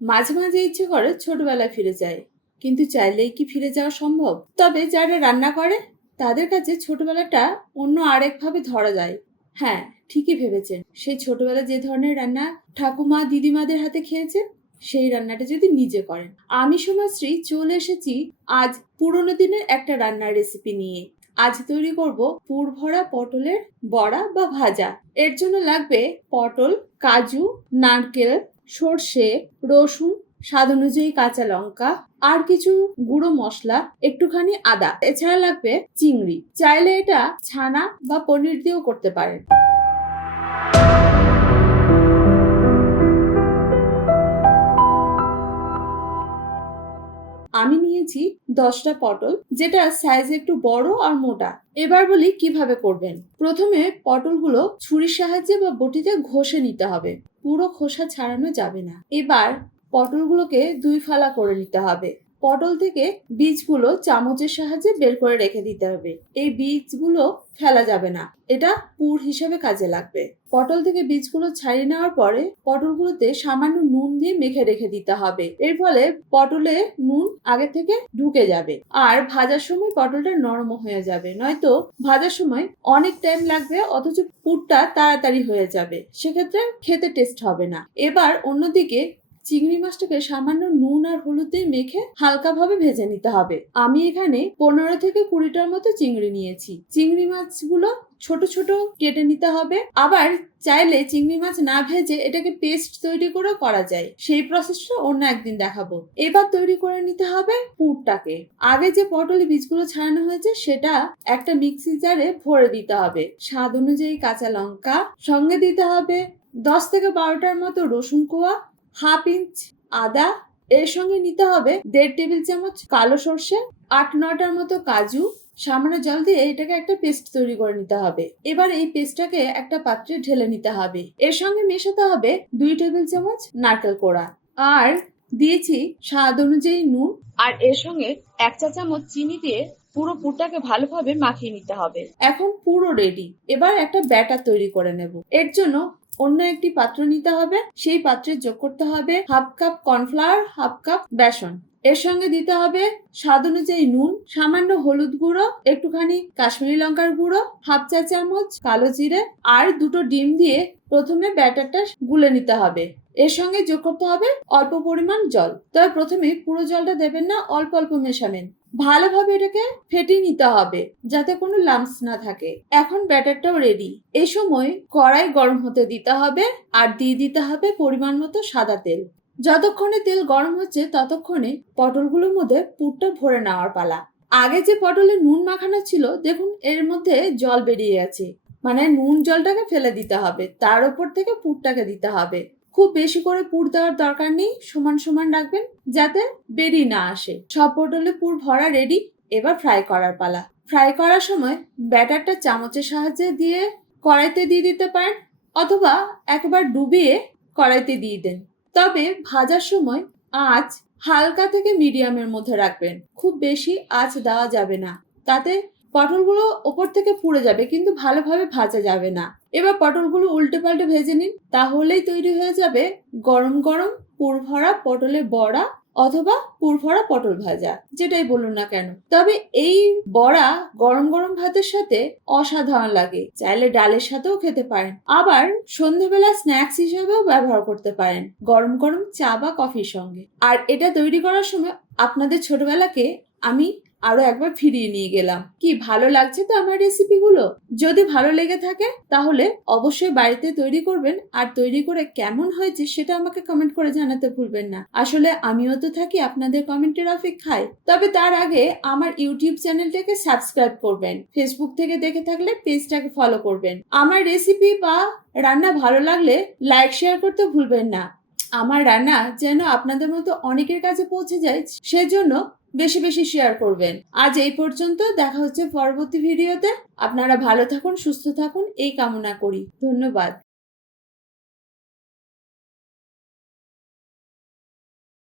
মাঝে মাঝে ইচ্ছে করে ছোটবেলায় ফিরে যায়, কিন্তু চাইলেই কি ফিরে যাওয়া সম্ভব? তবে যারা রান্না করে, তাদের কাছে ছোটবেলাটা অন্য আরেকভাবে ধরা যায়। হ্যাঁ ঠিকই ভেবেছেন। সেই ছোটবেলা যে ধরনের রান্না ঠাকুমা দিদিমাদের হাতে খেয়েছেন, সেই রান্নাটা যদি নিজে করেন। আমি সমাশ্রী চলে এসেছি আজ পুরনো দিনের একটা রান্নার রেসিপি নিয়ে। আজ তৈরি করব পুর ভরা পটলের বড়া বা ভাজা। এর জন্য লাগবে পটল, কাজু, নারকেল সর্ষে, রসুন, স্বাদ অনুযায়ী কাঁচা লঙ্কা আর কিছু গুঁড়ো মশলা, একটুখানি আদা। এছাড়া লাগবে চিংড়ি। চাইলে এটা ছানা বা পনির দিয়েও করতে পারেন। আমি নিয়েছি দশটা পটল, যেটা সাইজ একটু বড় আর মোটা। এবার বলি কীভাবে করবেন? প্রথমে পটলগুলো ছুরির সাহায্যে বা বটিতে ঘষে নিতে হবে। পুরো খোসা ছাড়ানো যাবে না। এবার পটলগুলোকে দুই ফালা করে নিতে হবে। পটল থেকে বীজগুলো চামচের সাহায্যে বের করে রেখে দিতে হবে। এই বীজগুলো ফেলা যাবে না। এটা পুর হিসেবে কাজে লাগবে। পটল থেকে বীজগুলো ছাড়িয়ে নেওয়ার পরে পটলগুলোতে সামান্য নুন দিয়ে মেখে রেখে দিতে হবে। এর ফলে পটলে নুন আগে থেকে ঢুকে যাবে আর ভাজার সময় পটলটা নরম হয়ে যাবে। নয়তো ভাজার সময় অনেক টাইম লাগবে, অথচ পুরটা তাড়াতাড়ি হয়ে যাবে। সেক্ষেত্রে খেতে টেস্ট হবে না। এবার অন্যদিকে চিংড়ি মাছটাকে সামান্য নুন আর হলুদ দিয়ে মেখে হালকাভাবে ভেজে নিতে হবে। আমি এখানে পনেরো থেকে কুড়িটার মতো চিংড়ি নিয়েছি। চিংড়ি মাছগুলো ছোট ছোট কেটে নিতে হবে। আবার চাইলে চিংড়ি মাছ না ভেজে এটাকে পেস্ট তৈরি করে করা যায়। সেই প্রসেসটা অন্য একদিন দেখাবো। এবার তৈরি করে নিতে হবে পুরটাকে। আগে যে পটল বীজগুলো ছাড়ানো হয়েছে সেটা একটা মিক্সি জারে ভরে দিতে হবে। স্বাদ অনুযায়ী কাঁচা লঙ্কা, সঙ্গে দিতে হবে দশ থেকে বারোটার মতো রসুন কোয়া হাফ ইঞ্চ আদা, এর সঙ্গে নিতে হবে দেড় টেবিল চামচ কালো সর্ষে, আট নটার মতো কাজু, সামান্য জল দিয়ে এটাকে একটা পেস্ট তৈরি করে নিতে হবে। এবার এই পেস্টটাকে একটা পাত্রে ঢেলে নিতে হবে। এর সঙ্গে মেশাতে হবে দুই টেবিল চামচ নারকেল কোড়া। আর দিয়েছি স্বাদ অনুযায়ী নুন। আর এর সঙ্গে এক চা চামচ চিনি দিয়ে পুরো পুরটাকে ভালোভাবে মাখিয়ে নিতে হবে। এখন পুরো রেডি এবার একটা ব্যাটার তৈরি করে নেব। এর জন্য অন্য একটি পাত্র নিতে হবে। সেই পাত্রে যোগ করতে হবে half cup cornflour, half cup বেসন। এর সঙ্গে দিতে হবে স্বাদ অনুযায়ী নুন, সামান্য হলুদ গুঁড়ো, একটুখানি কাশ্মীরি লঙ্কার গুঁড়ো, হাফ চা চামচ কালো জিরে আর দুটো ডিম দিয়ে প্রথমে ব্যাটারটা গুলে নিতে হবে। এর সঙ্গে যোগ করতে হবে অল্প পরিমাণ জল। তবে প্রথমে পুরো জলটা দেবেন না, অল্প অল্প মেশাবেন। ভালোভাবে এটাকে ফেটিয়ে নিতে হবে যাতে কোনো লাম্পস না থাকে। এখন ব্যাটারটাও রেডি এই সময় কড়াই গরম হতে দিতে হবে আর দিয়ে দিতে হবে পরিমাণ মতো সাদা তেল। যতক্ষণে তেল গরম হচ্ছে ততক্ষণে পটলগুলোর মধ্যে পুরটা ভরে নেওয়ার পালা। আগে যে পটলে নুন মাখানো ছিল, দেখুন এর মধ্যে জল বেরিয়ে গেছে। মানে নুন জলটাকে ফেলে দিতে হবে। তার উপর থেকে পুরটাকে দিতে হবে। খুব বেশি করে পুর দেওয়ার দরকার নেই, সমান সমান রাখবেন যাতে বেরিয়ে না আসে। সব পটলে পুর ভরা রেডি এবার ফ্রাই করার পালা। ফ্রাই করার সময় ব্যাটারটা চামচের সাহায্যে দিয়ে কড়াইতে দিয়ে দিতে পারেন অথবা একবার ডুবিয়ে কড়াইতে দিয়ে দেন। তবে ভাজার সময় আঁচ হালকা থেকে মিডিয়ামের মধ্যে রাখবেন। খুব বেশি আঁচ দেওয়া যাবে না। তাতে পটলগুলো ওপর থেকে পুড়ে যাবে, কিন্তু ভালোভাবে ভাজা যাবে না। এবার পটলগুলো উল্টে পাল্টে ভেজে নিন, তাহলেই তৈরি হয়ে যাবে গরম গরম পুর ভরা পটলের বড়া অথবা পুর ভরা পটল ভাজা, যেটাই বলুন না কেন। তবে এই বড়া গরম গরম ভাতের সাথে অসাধারণ লাগে, চাইলে ডালের সাথেও খেতে পারেন। আবার সন্ধ্যেবেলা স্ন্যাক্স হিসেবেও ব্যবহার করতে পারেন, গরম গরম চা বা কফির সঙ্গে। আর এটা তৈরি করার সময় আপনাদের ছোটবেলাকে আমি আরও একবার ফিরিয়ে নিয়ে গেলাম। কি ভালো লাগছে তো আমার রেসিপিগুলো যদি ভালো লেগে থাকে, তাহলে অবশ্যই বাড়িতে তৈরি করবেন। আর তৈরি করে কেমন হয়েছে সেটা আমাকে কমেন্ট করে জানাতে ভুলবেন না। আসলে আমিও তো থাকি, আপনাদের কমেন্টের অপেক্ষায়। তবে তার আগে আমার ইউটিউব চ্যানেলটাকে সাবস্ক্রাইব করবেন। ফেসবুক থেকে দেখে থাকলে পেজটাকে ফলো করবেন। আমার রেসিপি বা রান্না ভালো লাগলে লাইক শেয়ার করতে ভুলবেন না। আমার রান্না যেন আপনাদের মতো অনেকের কাছে পৌঁছে যায়, সেজন্য বেশি বেশি শেয়ার করবেন। আজ এই পর্যন্ত, দেখা হচ্ছে পরবর্তী ভিডিওতে আপনারা ভালো থাকুন, সুস্থ থাকুন, এই কামনা করি। ধন্যবাদ।